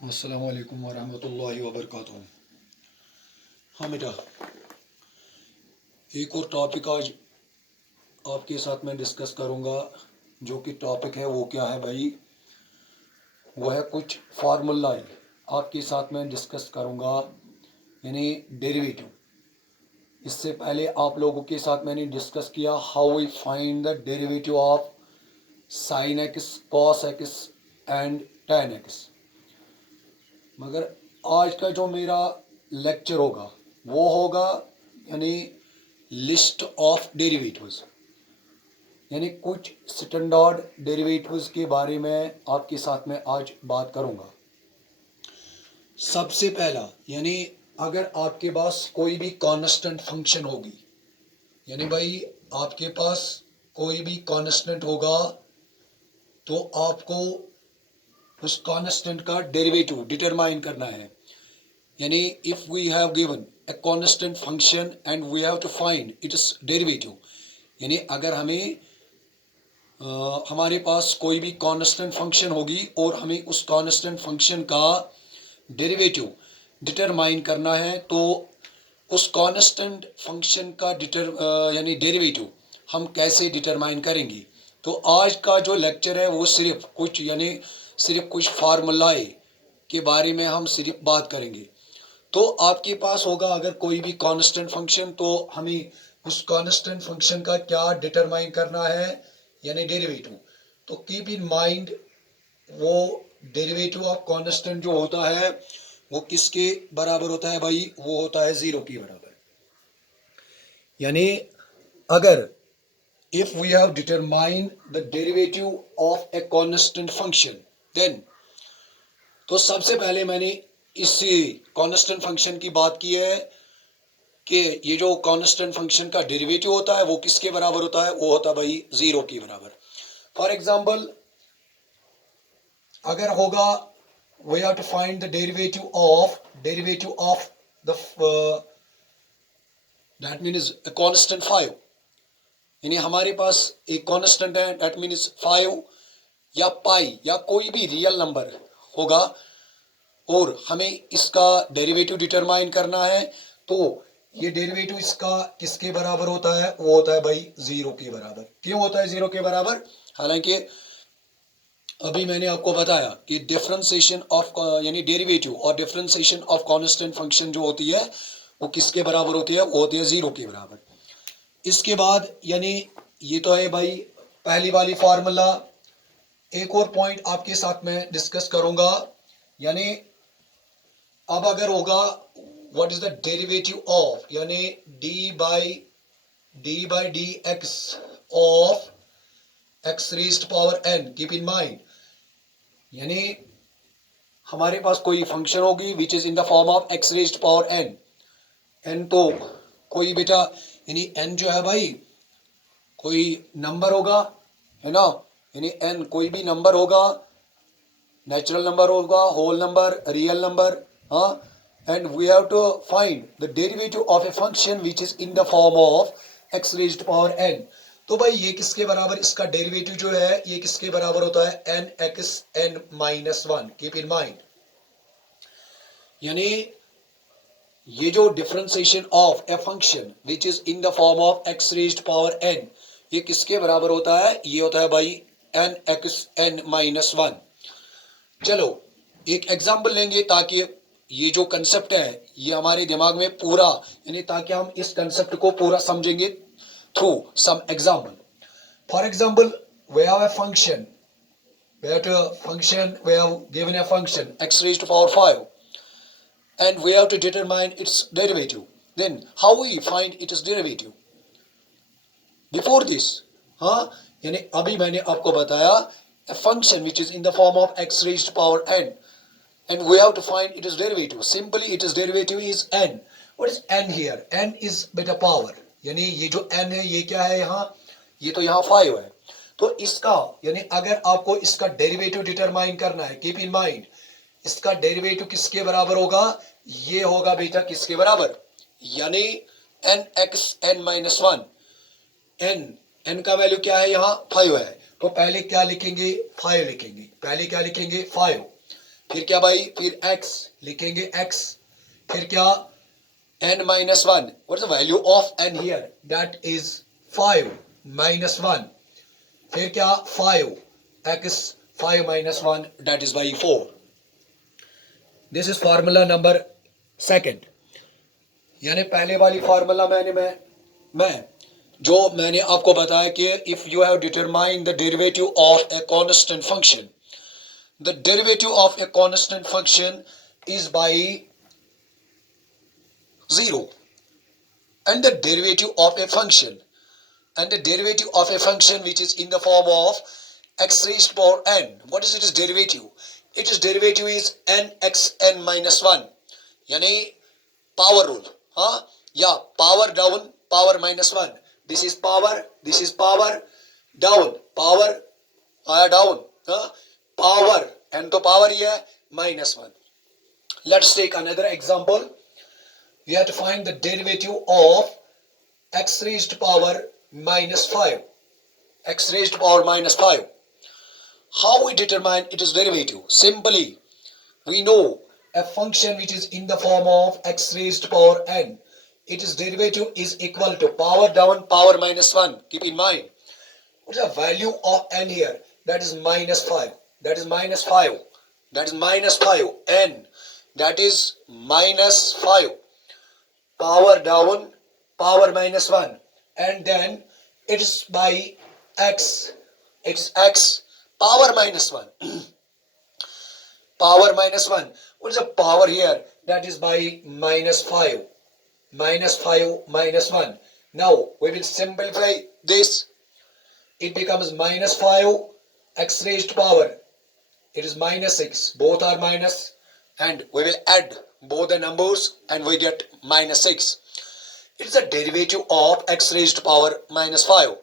अस्सलामु अलैकुम वरहमतुल्लाहि वबरकातुहू। हाँ बेटा, एक और टॉपिक आज आपके साथ मैं डिस्कस करूँगा। जो कि टॉपिक है वो क्या है भाई, वो है कुछ फार्मूला आपके साथ मैं डिस्कस करूँगा, यानी डेरिवेटिव। इससे पहले आप लोगों के साथ मैंने डिस्कस किया how we find the derivative of sine x, cos x and tan x. मगर आज का जो मेरा लेक्चर होगा वो होगा यानी लिस्ट ऑफ डेरिवेटिव्स, यानी कुछ स्टैंडर्ड डेरिवेटिव्स के बारे में आपके साथ में आज बात करूंगा। सबसे पहला, यानी अगर आपके पास कोई भी कांस्टेंट फंक्शन होगी, यानी भाई आपके पास कोई भी कांस्टेंट होगा तो आपको उस कांस्टेंट का डेरिवेटिव डिटरमाइन करना है। यानी if we have given a constant function and we have to find its derivative, यानी अगर हमें हमारे पास कोई भी कांस्टेंट फंक्शन होगी और हमें उस कांस्टेंट फंक्शन का डेरिवेटिव डिटरमाइन करना है, तो उस कांस्टेंट फंक्शन का यानी डेरिवेटिव हम कैसे डिटरमाइन करेंगे। तो आज का जो लेक्चर है वो सिर्फ कुछ फार्मूलाए के बारे में हम सिर्फ बात करेंगे। तो आपके पास होगा अगर कोई भी कांस्टेंट फंक्शन, तो हमें उस कांस्टेंट फंक्शन का क्या डिटरमाइन करना है, यानी डेरिवेटिव। तो कीप इन माइंड वो डेरिवेटिव ऑफ कांस्टेंट जो होता है वो किसके बराबर होता है भाई, वो होता है 0 के बराबर। यानी अगर if we have determined the derivative of a constant function, then तो सबसे पहले मैंने इसी कांस्टेंट फंक्शन की बात की है कि ये जो कांस्टेंट फंक्शन का डेरिवेटिव होता है वो किसके बराबर होता है, वो होता है भाई 0 के बराबर। फॉर एग्जांपल अगर होगा we have to find the derivative of the that means a constant 5, यानी हमारे पास एक कांस्टेंट है that means 5 या पाई या कोई भी रियल नंबर होगा और हमें इसका डेरिवेटिव डिटरमाइन करना है। तो ये डेरिवेटिव इसका किसके बराबर होता है, वो होता है भाई 0 के बराबर। क्यों होता है 0 के बराबर? हालांकि अभी मैंने आपको बताया कि डिफरेंशिएशन ऑफ यानी डेरिवेटिव और डिफरेंशिएशन ऑफ कांस्टेंट फंक्शन जो होती है वो किसके बराबर होती है, वो होती है 0 के बराबर। इसके बाद यानी ये तो है भाई पहली वाली फार्मूला। एक और पॉइंट आपके साथ में डिस्कस करूंगा, यानी अब अगर होगा what is the derivative of, यानी d by d x of x raised power n. Keep in mind, यानी हमारे पास कोई फंक्शन होगी which is in the form of x raised power n. N तो कोई बेटा यानी एन जो है भाई कोई नंबर होगा, है ना, यानी एन कोई भी नंबर होगा, नेचुरल नंबर होगा, होल नंबर, रियल नंबर। हाँ, and we have to find the derivative of a function which is in the form of x raised power n. तो भाई ये किसके बराबर, इसका डेरिवेटिव जो है ये किसके बराबर होता है, n x n minus 1। Keep in mind, यानी ये जो differentiation of a function which is in the form of x raised power n, ये किसके बराबर होता है, ये होता है भाई एन एक्स एन माइनस 1। चलो एक एग्जाम्पल लेंगे ताकि ये जो कंसेप्ट है ये हमारे दिमाग में पूरा, यानी ताकि हम इस कंसेप्ट को पूरा समझेंगे through some example. For example we have a function, we have given a function x raised to power 5 and we have to determine its derivative. Then how we find its derivative? Before this, हाँ, यानी अभी मैंने आपको बताया a function which is in the form of x raised to power n and we have to find its derivative. Simply its derivative is n. What is n here? n is beta power, यानी ये जो n है ये क्या है यहाँ, ये तो यहाँ 5 है। तो इसका यानी अगर आपको इसका डेरिवेटिव डिटरमाइन करना है, कीप इन माइंड इसका डेरिवेटिव किसके बराबर होगा, ये होगा बेटा किसके बराबर, यानी एन एक्स एन माइनस 1। एन का वैल्यू क्या है यहाँ 5 है, तो पहले क्या लिखेंगे 5 लिखेंगे, पहले क्या लिखेंगे 5। फिर क्या भाई, फिर x लिखेंगे x, फिर क्या n minus 1. What is the value of n here? That is 5 minus 1. फिर क्या 5 x 5 minus 1 that is by 4. This is formula number second. यानी पहले वाली फार्मूला मैं जो मैंने आपको बताया कि if you have determine the derivative of a constant function, the derivative of a constant function is by 0, and the derivative of a function which is in the form of x raised to power n. What is its derivative? Its derivative is nxn minus 1. यानी power rule, हाँ, या power down power minus 1. This is power down power आया down, हाँ, power n तो power ही है minus 1. Let's take another example. We have to find the derivative of x raised to power minus 5. X raised to power minus 5. How we determine its derivative? Simply, we know a function which is in the form of x raised to power n. Its derivative is equal to power down power minus 1. Keep in mind. What's the value of n here? That is minus 5. That is minus 5. That is minus 5. N. That is minus 5. Power down power minus 1, and then it is by x, it's x power minus 1. Power minus 1. What is the power here? That is by minus 5. Minus 5 minus 1. Now we will simplify this. It becomes minus 5 x raised to power. It is minus 6. Both are minus, and we will add both the numbers and we get minus 6. It's the derivative of x raised to power minus 5.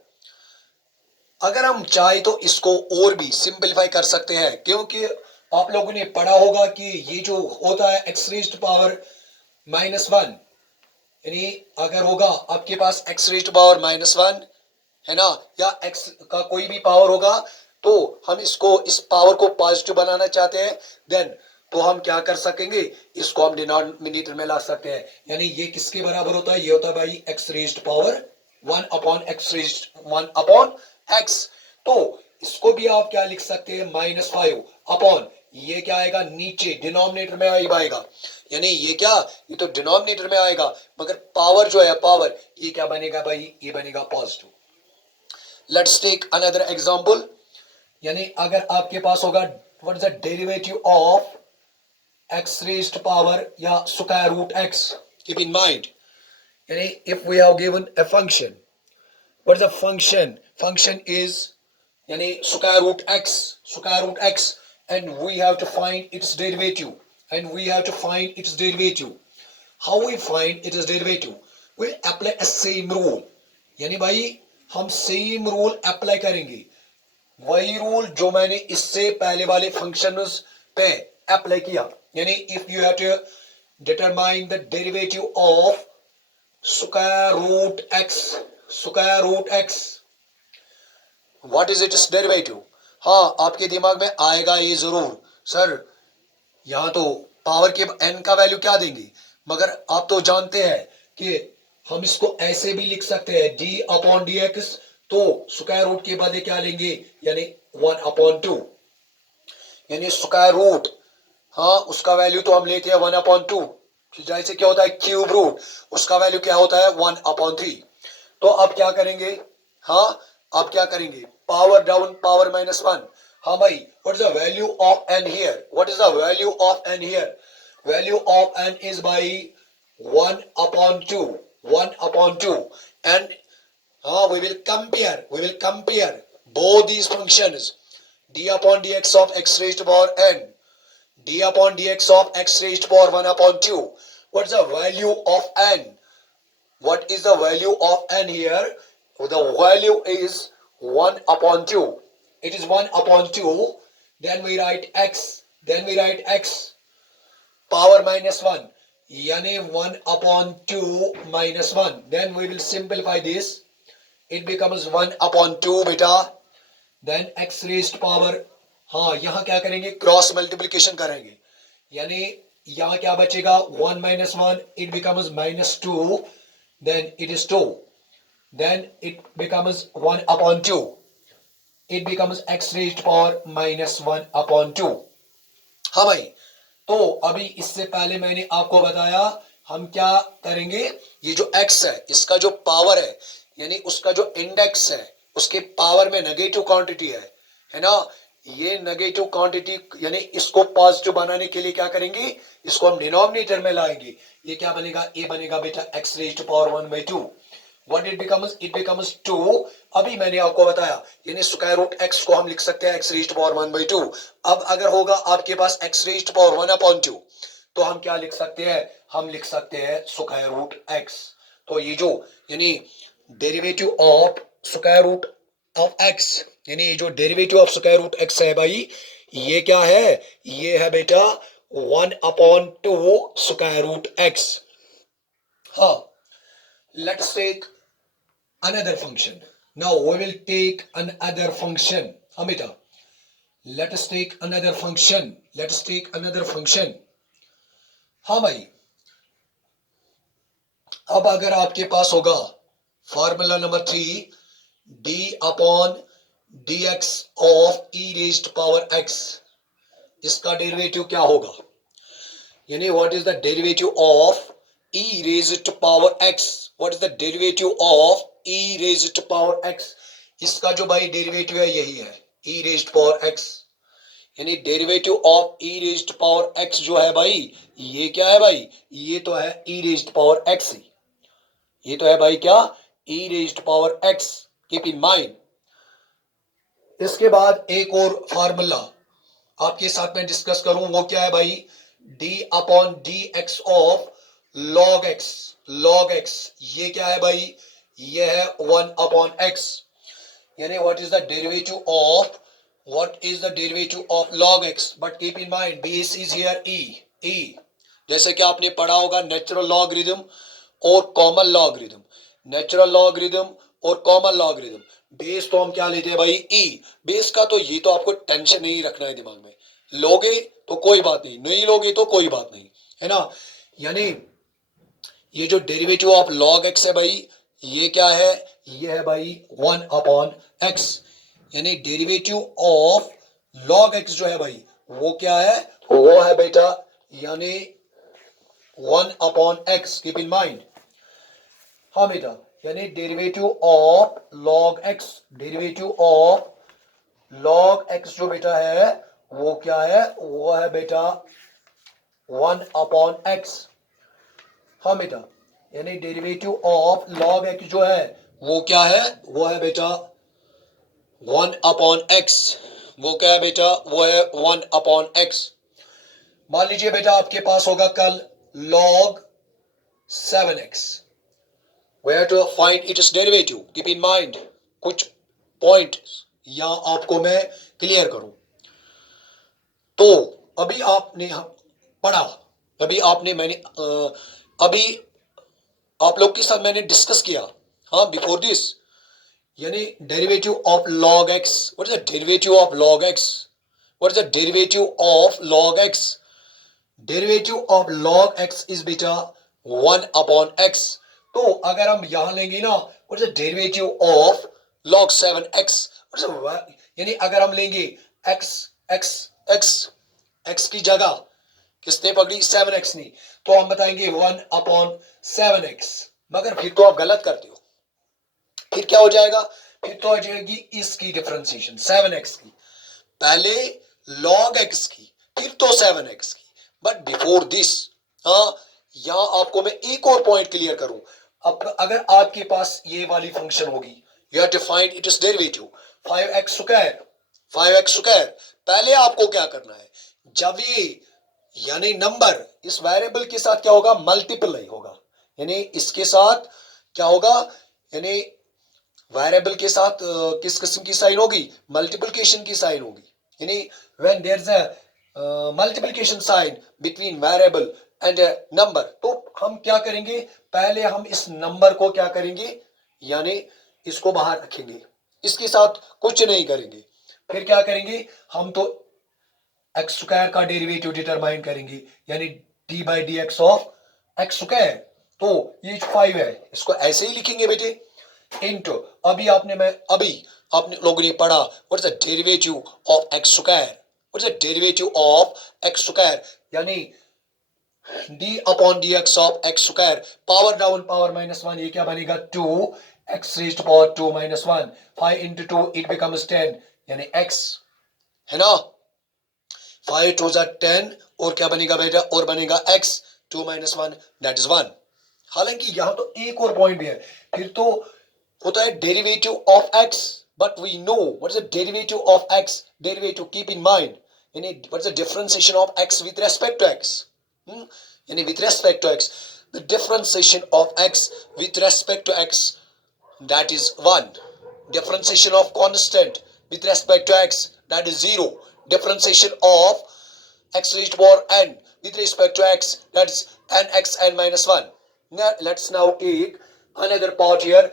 अगर हम चाहे तो इसको और भी simplify कर सकते हैं, क्योंकि आप लोगों ने पढ़ा होगा कि ये जो होता है x raised to power minus 1, यानी अगर होगा आपके पास x raised to power minus 1 है ना, या x का कोई भी पावर होगा, तो हम इसको इस पावर को पॉजिटिव बनाना चाहते हैं, देन तो हम क्या कर सकेंगे, इसको हम डिनोमिनेटर में ला सकते हैं. यानी ये किसके बराबर होता है? ये होता है भाई x raised power 1 upon x raised 1 upon x. तो इसको भी आप क्या लिख सकते हैं? माइनस 5 अपॉन ये क्या आएगा? नीचे डिनोमिनेटर में आएगा. यानी ये क्या, ये तो डिनोमिनेटर में आएगा, मगर पावर जो है पावर, ये क्या बनेगा भाई? ये बनेगा positive. Let's take another example. यानी अगर आपके पास होगा what is the derivative of x raised to power या square root x. Keep in mind, if we have given a function, what is the function? Function is square root x, and we have to find its derivative. How we find its derivative? We apply a same rule. यानी भाई हम same rule apply करेंगे, वही rule जो मैंने इससे पहले वाले फंक्शंस पे अप्लाई किया. यानी if you have to determine the derivative of square root x, what is its derivative? हाँ, आपके दिमाग में आएगा ये जरूर, सर यहाँ तो पावर के n का वैल्यू क्या देंगे, मगर आप तो जानते हैं कि हम इसको ऐसे भी लिख सकते हैं d अपॉन डी एक्स, तो स्क्वायर रूट के बदले क्या लेंगे? यानी 1 अपॉन 2. यानी स्क्वायर रूट, हाँ, उसका वैल्यू तो हम लेते हैं 1 अपॉन 2. जैसे क्या होता है क्यूब रूट, उसका वैल्यू क्या होता है? 1 अपॉन 3. तो अब क्या करेंगे? हाँ, अब क्या करेंगे? Power down power minus 1. हाँ भाई, what is the value of n here? Value of n is by 1 upon 2. And हाँ, we will compare both these functions. d upon dx of x raised to power n, d upon dx of x raised to power 1 upon 2. What is the value of n? What is the value of n here? The value is 1 upon 2. It is 1 upon 2. Then we write x power minus 1. Yani 1 upon 2 minus 1. Then we will simplify this. It becomes 1 upon 2 beta. Then x raised power, हाँ यहाँ क्या करेंगे? Cross multiplication करेंगे. यानी यहां क्या बचेगा, 1 minus 1, it becomes -2, then it is 2, then it becomes 1 upon 2, it becomes x raised power -1 upon 2. हाँ भाई, तो अभी इससे पहले मैंने आपको बताया हम क्या करेंगे, ये जो x है इसका जो पावर यानी उसका जो इंडेक्स उसके पावर में नेगेटिव क्वांटिटी है ना, ये नेगेटिव क्वांटिटी यानी इसको पॉजिटिव बनाने के लिए क्या करेंगे, इसको हम डिनोमिनेटर में लाएंगे, ये क्या बनेगा, ए बनेगा बेटा x raised power 1/2. What it becomes? It becomes 2. अभी मैंने आपको बताया यानी स्क्वायर रूट x को हम लिख सकते हैं x raised power 1/2. अब अगर होगा आपके पास x raised power 1/2, तो हम क्या लिख सकते हैं, हम लिख सकते हैं स्क्वायर रूट x. तो ये जो यानी derivative of square root of x, यानी ये जो derivative of square root x है भाई, ये क्या है, ये है बेटा 1/2 स्क्वायर रूट x. हाँ, let's take another function. Now we will take another function. Amita, let us take another function. Let us take another function. हाँ भाई, अब अगर आपके पास होगा formula number 3, d upon dx of e raised power x, इसका derivative क्या होगा, यानी what is the derivative of e raised to power x, what is the derivative of e raised to power x, इसका जो भाई derivative है यही है e raised power x, यानी derivative of e raised power x जो है भाई, ये क्या है भाई, ये तो है e raised power x, ये तो है भाई क्या, e raised power x, keep in mind. इसके बाद एक और फार्मूला आपके साथ में डिस्कस करूं, वो क्या है भाई, d upon dx of log x, log x, ये क्या है भाई, ये है 1 अपॉन x, यानी what is the derivative of, what is the derivative of log x, but keep in mind base is here e. जैसे कि आपने पढ़ा होगा नेचुरल लॉगरिथम और कॉमन लॉगरिथम, नेचुरल लॉगरिथम और कॉमन लॉगरिथम, बेस तो हम क्या लेते हैं भाई e, बेस का तो ये तो आपको टेंशन नहीं रखना है दिमाग में, लोगे तो कोई बात नहीं, नहीं लोगे तो कोई बात नहीं, है ना. यानी ये जो डेरिवेटिव ऑफ log x है भाई, ये क्या है, ये है भाई 1 अपॉन x, यानी डेरिवेटिव ऑफ log x जो है भाई वो क्या है, वो है बेटा यानी 1 upon x, keep in mind. हाँ बेटा, यानी derivative of log x, derivative of log x जो बेटा है वो क्या है, वो है बेटा 1 अपॉन x. हाँ बेटा, यानी डेरिवेटिव ऑफ log x जो है वो क्या है, वो है बेटा 1 अपॉन x, वो क्या है बेटा, वो है 1 अपॉन x. मान लीजिए बेटा आपके पास होगा कल log 7x, we have to find its derivative. Keep in mind कुछ पॉइंट यहां आपको मैं क्लियर करूं. तो अभी आपने पढ़ा, अभी आपने मैंने अभी आप लोग के साथ मैंने डिस्कस किया, हाँ बिफोर दिस, यानी derivative of log x, what is the derivative of log x, what is the derivative of log x, derivative of log x is बेटा 1 अपॉन x. तो अगर हम यहां लेंगे ना, what is the derivative of log 7x, यानी अगर हम लेंगे x x x x की जगह किसने पकड़ी, 7x नहीं, तो हम बताएंगे 1 अपॉन 7x, मगर फिर तो आप गलत करते हो, फिर क्या हो जाएगा, फिर तो आ जाएगी इसकी डिफरेंशिएशन 7x की, पहले log x की फिर तो 7x की, बट बिफोर दिस, हाँ यहां आपको मैं एक और पॉइंट क्लियर करूं. अब अगर आपके पास ये वाली फंक्शन होगी, you have to find its derivative 5x square, 5x square, पहले आपको क्या करना है, जब ये यानी नंबर इस वेरिएबल के साथ क्या होगा, मल्टीप्लाई होगा, यानी इसके साथ क्या होगा, यानी वेरिएबल के साथ किस किस्म की साइन होगी, मल्टीप्लिकेशन की साइन होगी, यानी when there is a multiplication sign between variable and number, तो हम क्या करेंगे, पहले हम इस नंबर को क्या करेंगे, यानी इसको बाहर रखेंगे, इसके साथ कुछ नहीं करेंगे, फिर क्या करेंगे हम, तो एक्स स्क्वायर का डेरिवेटिव डिटरमाइन करेंगे, यानी d by d x of x square. तो ये 5 है, इसको ऐसे ही लिखेंगे बेटे, इनटू अभी आपने लोगों ने पढ़ा what is the derivative of x square, what is the derivative of x square, यानी d upon d x of x square, power down power -1, ये क्या बनेगा 2 x raised to power 2 -1, 5 into 2 it becomes 10, यानी x है ना, 5 2 10, और क्या बनेगा बेटा, और बनेगा x 2 - 1 दैट इज 1। हालांकि यहां तो एक और पॉइंट भी है, फिर तो होता है derivative of x, but we know what is the derivative of x, derivative keep in mind, यानी what is the differentiation of x with respect to x, यानी with respect to x, the differentiation of x with respect to x that is 1, differentiation of constant with respect to x that is 0, differentiation of x raised to power n with respect to x that is nx n minus 1. Now let's now take another part here.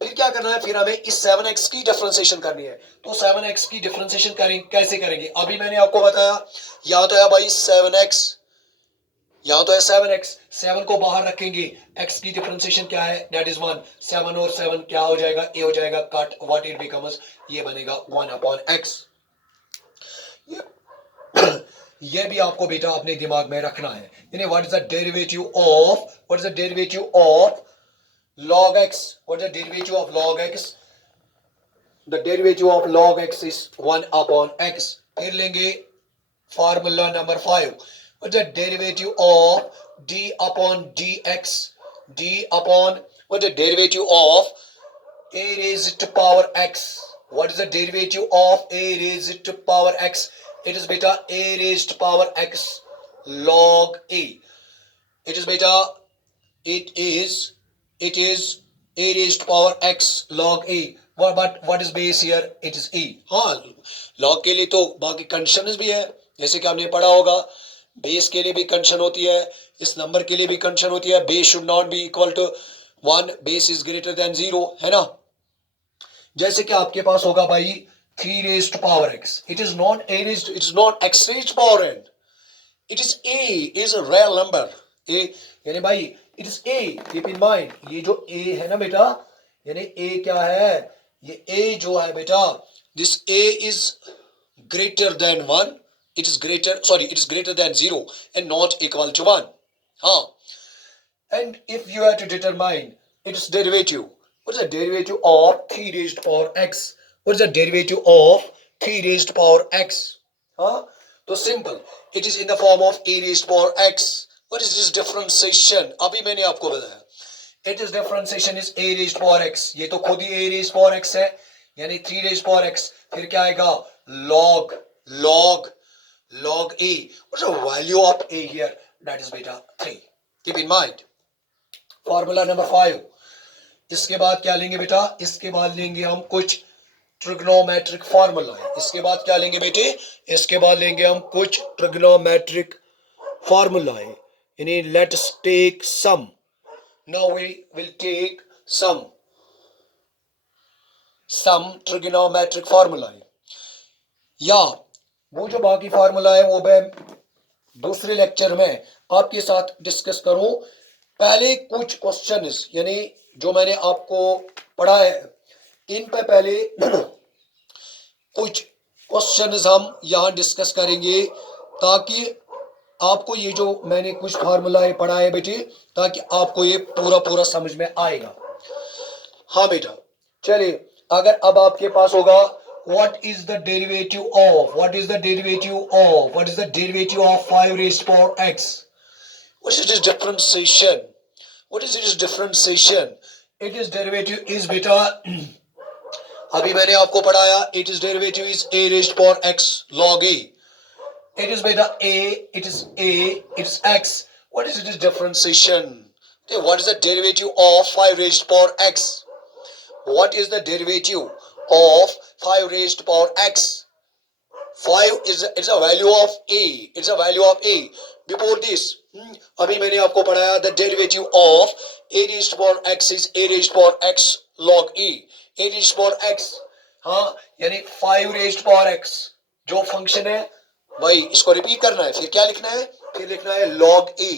फिर क्या करना है, फिर हमें इस 7x की differentiation करनी है, तो 7x की डिफरेंशिएशन करेंगे, कैसे करेंगे, अभी मैंने आपको बताया, यहाँ तो है भाई 7x, यहाँ तो है 7x, 7 को बाहर रखेंगे, x की डिफरेंशिएशन क्या है, दैट इज 1, 7 और 7 क्या हो जाएगा, a हो जाएगा, कट व्हाट इट बिकम्स, ये बनेगा 1 अपॉन x। ये भी आपको बेटा अपने दिमाग में रखना है, यानी what is the derivative of log x, what is the derivative of log x, the derivative of log x is 1 upon x। फिर लेंगे formula number 5, what's the derivative of d upon dx, d upon what's the derivative of a raised to power x, what is the derivative of a raised to power x, it is beta a raised to power x log a, it is beta it is a raised to power x log a, but what is base here, it is e। हाँ, log के लिए तो बाकी conditions भी है, जैसे कि आपने पढ़ा होगा, बेस के लिए भी कंडीशन होती है, इस नंबर के लिए भी कंडीशन होती है, base should not be equal to 1, base is greater than 0, है ना। जैसे कि आपके पास होगा भाई 3 raised to power x, it is not a raised, it is not x raised to power n, it is a is a real number, a यानी भाई it is a, keep in mind, ये जो a है ना बेटा, यानी a क्या है, ये a जो है बेटा, this a is greater than 1, it is greater than 0 and not equal to 1। हाँ, and if you have to determine its derivative, what is the derivative of 3 raised to power x, what is the derivative of 3 raised to power x, हाँ, तो simple, it is in the form of a raised to power x। what is this differentiation, अभी मैंने आपको बताया, it is differentiation is a raised to power x, ये तो खुद ही a raised to power x है, यानी 3 raised to power x, फिर क्या आएगा log a, what's the value of a here, that is beta 3, keep in mind। Formula number 5, इसके बाद क्या लेंगे बेटा, इसके बाद लेंगे हम कुछ ट्रिग्नोमेट्रिक फॉर्मूला, इसके बाद क्या लेंगे बेटे, इसके बाद लेंगे हम कुछ ट्रिग्नोमेट्रिक फॉर्मूला, यानी let us take some, now we will take some trigonometric formula, या वो जो बाकी फॉर्मूला है वो मैं दूसरे लेक्चर में आपके साथ डिस्कस करूं, पहले कुछ क्वेश्चंस यानी जो मैंने आपको पढ़ा है इन पे पहले कुछ क्वेश्चंस हम यहां डिस्कस करेंगे, ताकि आपको ये जो मैंने कुछ फार्मूला पढ़ा है बेटे, ताकि आपको ये पूरा समझ में आएगा। हाँ बेटा, चलिए, अगर अब आपके पास होगा what is the derivative of 5 raised to power x, what is its differentiation, it is derivative is beta अभी मैंने आपको पढ़ाया, it is derivative is a raised to power x log a, it is beta a, it is x, what is its differentiation, what is the derivative of 5 raised to power x, what is the derivative of 5 raised to power x, 5 is it's a value of a, before this अभी मैंने आपको पढ़ाया the derivative of a raised to power x is a raised to power x log a raised to power x, हाँ, यानी 5 raised to power x जो function है भाई इसको रिपीट करना है, फिर क्या लिखना है, फिर लिखना है log a,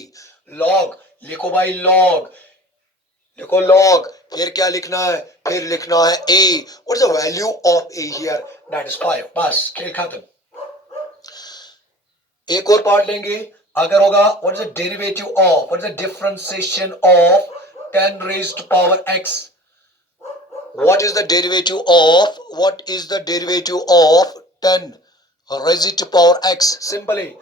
log लिखो भाई, log लिखो log, फिर क्या लिखना है, फिर लिखना है a, what is the value of a here, that is 5, बस खेल खत्म। एक और पार्ट लेंगे, अगर होगा what is the derivative of, what is the differentiation of 10 raised to power x, what is the derivative of, what is the derivative of 10 raised to power x, simply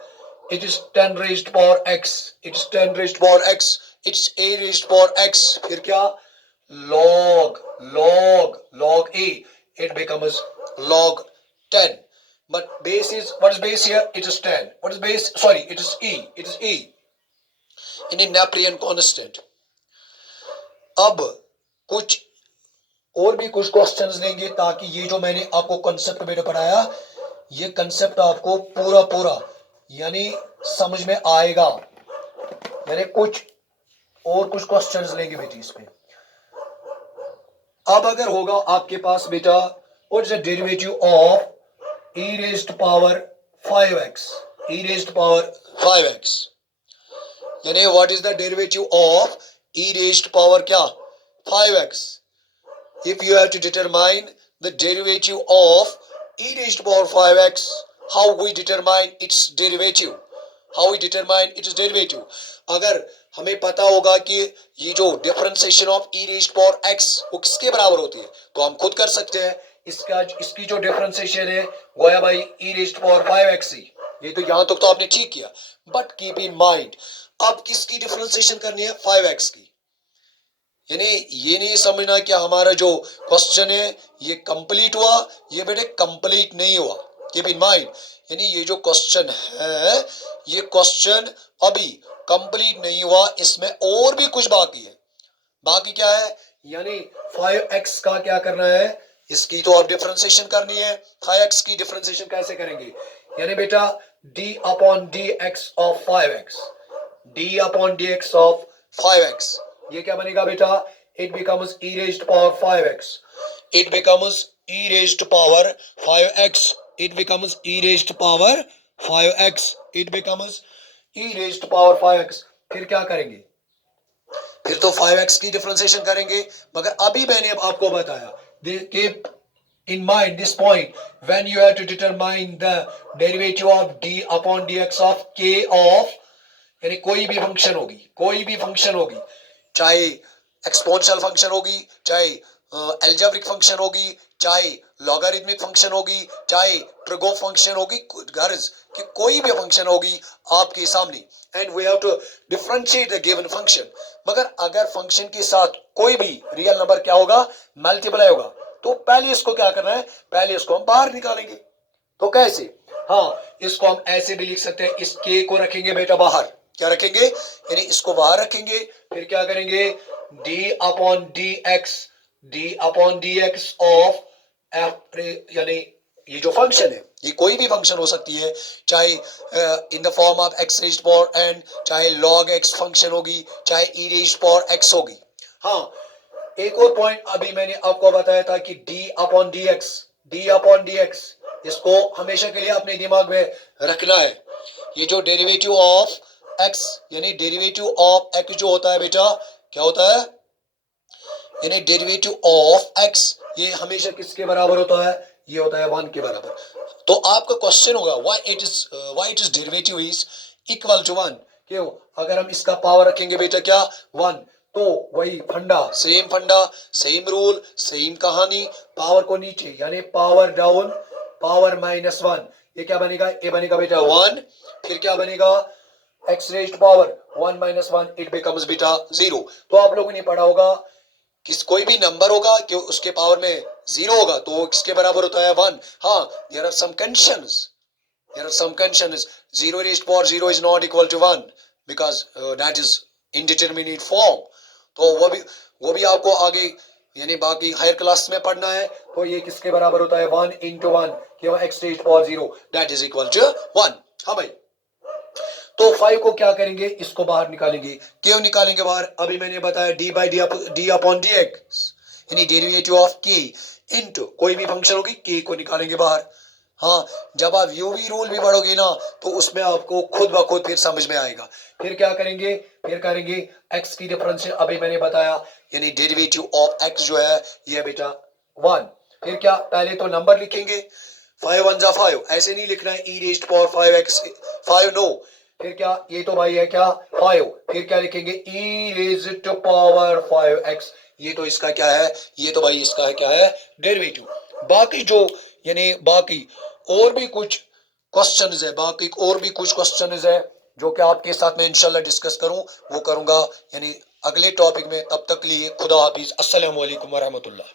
it is 10 raised to power x, it is 10 raised to power x, it's a raised to power x, फिर क्या, log log log a, it becomes log 10, but base is, what is base here, it is 10, what is base, sorry, it is e, it is e in a Napoleon constant। अब कुछ और भी कुछ questions लेंगे ताकि ये जो मैंने आपको कंसेप्ट बेटा पढ़ाया, ये कंसेप्ट आपको पूरा पूरा यानी समझ में आएगा, यानी कुछ और कुछ क्वेश्चंस लेंगे बेटी इस पे। अब अगर होगा आपके पास बेटा what is the derivative of e raised to power 5x, e raised to power 5x, यानी what is the derivative of e raised to power क्या, 5x। If you have to determine the derivative of e raised to power 5x, how we determine its derivative? How we determine its derivative? अगर हमें पता होगा कि ये जो differentiation of e raised to power x वो किसके बराबर होती है, तो हम खुद कर सकते हैं। इसकी जो डिफरेंशिएशन है वो है भाई e raised to power 5x ही। ये तो यहां तक तो आपने ठीक किया, बट कीप इन माइंड अब किसकी डिफरेंशिएशन करनी है, 5x की। यानी ये नहीं समझना कि हमारा जो क्वेश्चन है ये कंप्लीट हुआ, ये बेटे कंप्लीट नहीं हुआ, कीप इन माइंड। यानी ये जो क्वेश्चन है ये क्वेश्चन अभी कंप्लीट नहीं हुआ, इसमें और भी कुछ बाकी है। बाकी क्या है, यानी 5x का क्या करना है, इसकी तो आप डिफरेंशिएशन करनी है। 5x की डिफरेंशिएशन कैसे करेंगे, यानी बेटा d upon dx of 5x, d upon dx of 5x, ये क्या बनेगा बेटा, it becomes e raised to power 5x, it becomes e raised to power 5x, it becomes e raised to power 5x, it becomes e raised to power 5x। फिर क्या करेंगे, फिर तो 5x की डिफरेंशिएशन करेंगे, मगर अभी मैंने अब आपको बताया, keep in mind this point when you have to determine the derivative of d upon dx of k of, यानी कोई भी फंक्शन होगी, कोई भी फंक्शन होगी, चाहे एक्सपोनेंशियल फंक्शन होगी, चाहे अलजेब्रिक फंक्शन होगी, चाहे लॉगरिथमिक फंक्शन होगी, चाहे ट्रिगो फंक्शन होगी, गर्ज कि कोई भी फंक्शन होगी आपके सामने, and we have to differentiate the given function. मगर अगर फंक्शन के साथ कोई भी रियल नंबर क्या होगा, मल्टीप्लाई होगा, तो पहले इसको क्या करना है, पहले इसको हम बाहर निकालेंगे। तो कैसे, हाँ इसको हम ऐसे भी लिख सकते हैं, इस k को रखेंगे बेटा बाहर, क्या रखेंगे, यानी इसको बाहर रखेंगे, फिर क्या करेंगे, d upon dx, d upon dx of f, यानी ये जो फंक्शन है ये कोई भी फंक्शन हो सकती है, चाहे इन the form of x raised power n, चाहे log x फंक्शन होगी, चाहे e रेज्ड पावर x होगी। हाँ एक और पॉइंट अभी मैंने आपको बताया था कि d upon dx, d upon dx, इसको हमेशा के लिए अपने दिमाग में रखना है। ये जो डेरिवेटिव ऑफ x यानी डेरिवेटिव ऑफ x जो होता है बेटा क्या होता है, यानी डेरिवेटिव ऑफ x ये हमेशा किसके बराबर होता है, ये होता है 1 के बराबर। तो आपका क्वेश्चन होगा why it is derivative is equal to 1, क्यों, अगर हम इसका पावर रखेंगे बेटा क्या 1, तो वही फंडा, सेम रूल, सेम कहानी, पावर को नीचे यानी पावर डाउन, पावर -1, ये क्या बनेगा, ये बनेगा बेटा 1, फिर क्या बनेगा x raised power 1 - 1, it becomes बेटा 0। तो आप लोगों ने पढ़ा होगा किस कोई भी नंबर होगा कि उसके पावर में 0 होगा तो वो किसके बराबर होता है 1। हाँ there are some conditions, 0 raised power 0 is not equal to 1 because that is indeterminate form. तो वो भी आपको आगे यानी बाकी हायर क्लास में पढ़ना है। तो ये किसके बराबर होता है 1 × 1 क्यों, x raised power 0 that is equal to 1। हाँ भाई, तो 5 को क्या करेंगे, इसको बाहर निकालेंगे, क्यों निकालेंगे बाहर, अभी मैंने बताया d अपॉन dx यानी डेरिवेटिव ऑफ k इनटू कोई भी फंक्शन होगी k को निकालेंगे बाहर। हाँ, जब आप यूवी रूल भी पढ़ोगे ना तो उसमें आपको खुद ब खुद फिर समझ में आएगा। फिर क्या करेंगे, फिर करेंगे एक्स की डिफरेंस, अभी मैंने बताया, यानी डेरिवेटिव ऑफ एक्स जो है ये बेटा 1। फिर क्या, पहले तो नंबर लिखेंगे, 5 1 जा 5, ऐसे नहीं लिखना है e raised power 5x 5, no. फिर क्या, ये तो भाई है क्या 5, फिर क्या लिखेंगे e raised to power 5x, ये तो इसका क्या है, ये तो भाई इसका है क्या है, डेरिवेटिव। बाकी जो यानी बाकी और भी कुछ क्वेश्चंस है, बाकी और भी कुछ क्वेश्चंस है जो कि आपके साथ में इंशाल्लाह डिस्कस करूं, वो करूंगा यानी अगले टॉपिक में। तब तक लिए खुदा हाफिज, अस्सलाम वालेकुम व रहमतुल्लाह।